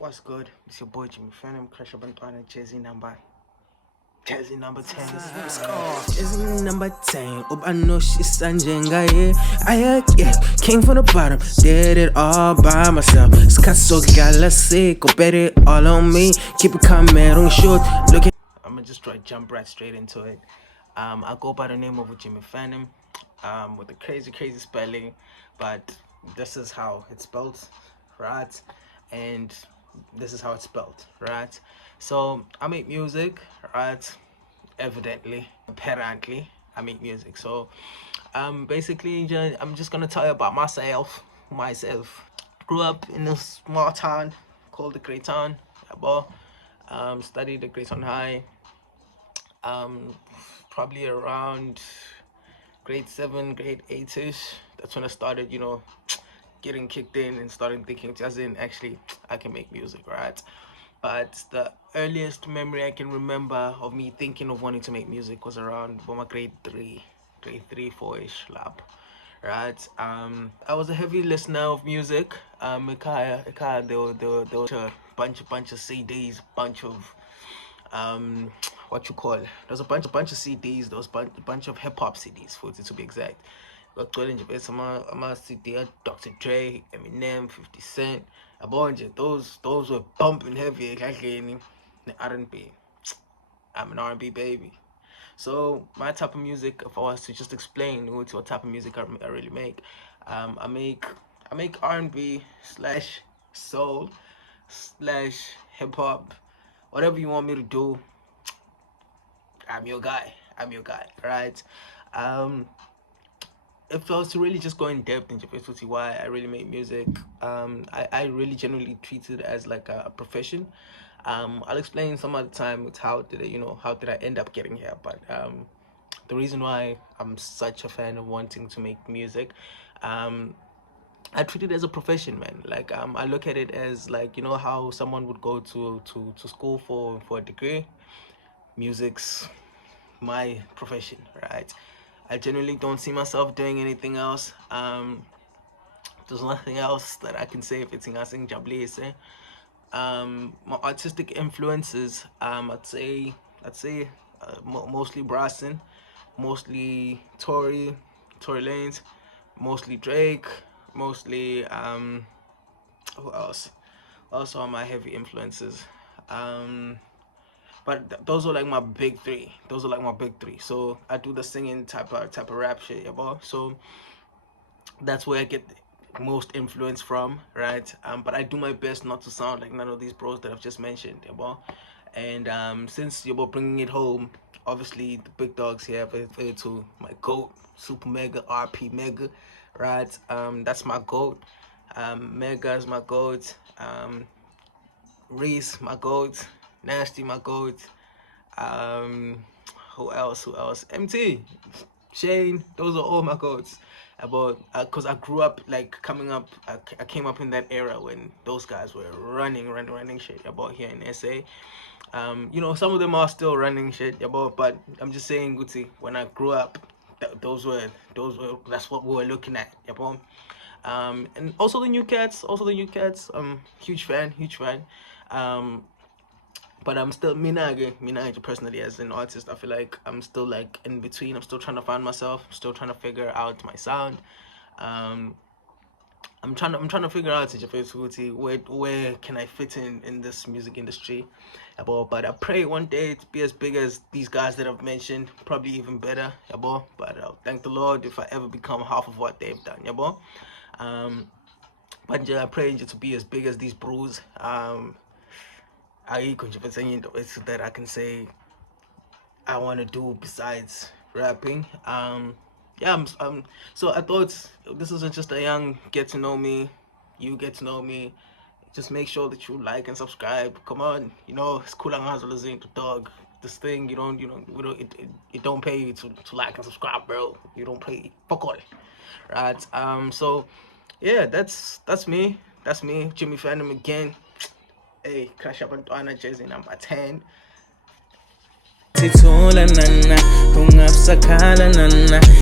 What's good? It's your boy Jimmy Phantom, Crush Up on Jersey number 10. Let's go. Jersey number 10. I know she's Sanjenga, yeah. Came from the bottom, did it all by myself. Scasso galaxy, go bet it all on me. Keep it coming on shoot. Look at. I'm gonna just jump right straight into it. I go by the name of Jimmy Phantom, with a crazy spelling, but this is how it's spelled, right? And this is how it's spelled, right? So I make music, right? Apparently I make music. So basically I'm just gonna tell you about myself. Grew up in a small town called the Great Town. Studied at Great Town High, probably around grade 7, grade 8ish. That's when I started, getting kicked in and started thinking, just in actually I can make music, right? But the earliest memory I can remember of me thinking of wanting to make music was around my grade 3, 4ish lab, right? I was a heavy listener of music. There was a bunch of CDs, bunch of there's a bunch of CDs, there was a bunch of hip-hop CDs, to be exact. Ama CD Dr. Dre, Eminem, 50 Cent, a bunch of those were bumping heavy in R&B. I'm an R&B baby. So my type of music, if I was to just explain what type of music I really make, I make R&B slash soul slash hip hop, whatever you want me to do. I'm your guy, right? If I was to really just go in depth into why I really make music, I really generally treat it as like a profession. I'll explain some other time with how did I end up getting here, but the reason why I'm such a fan of wanting to make music, I treat it as a profession, man. Like I look at it as like, how someone would go to school for a degree. Music's my profession, right? I genuinely don't see myself doing anything else. There's nothing else that I can say if it's in Jabulise. My artistic influences, I'd say mostly Brasson, mostly Tory Lanez, mostly Drake, mostly who else? Also my heavy influences. But those are like my big three. So I do the singing type of rap shit, so that's where I get most influence from, right? But I do my best not to sound like none of these bros that I've just mentioned, and since you're bringing it home, obviously the big dogs here to my goat, Super Mega RP Mega, right? That's my goat. Mega is my goat. Reese my goat. Nasty my goat. Who else? MT, Shane, those are all my goats. Cause I grew up like I came up in that era when those guys were running shit here in SA. Some of them are still running shit, but I'm just saying, Gucci, when I grew up, that's what we were looking at, and also the new cats, huge fan. But I'm still Minage personally as an artist. I feel like I'm still like in between. I'm still trying to find myself. I'm still trying to figure out my sound. I'm trying to figure out where can I fit in this music industry. But I pray one day to be as big as these guys that I've mentioned, probably even better. But I'll thank the Lord if I ever become half of what they've done. But I pray to be as big as these bros. That I can say I want to do besides rapping. So I thought this isn't just a young get to know me, you get to know me. Just make sure that you like and subscribe. Come on, it's cool to dog. This thing it don't pay you to like and subscribe, bro. You don't pay fuck all, right? So yeah, that's me, Jimmy Phantom again. Hey, Crash Up on Jersey number 10.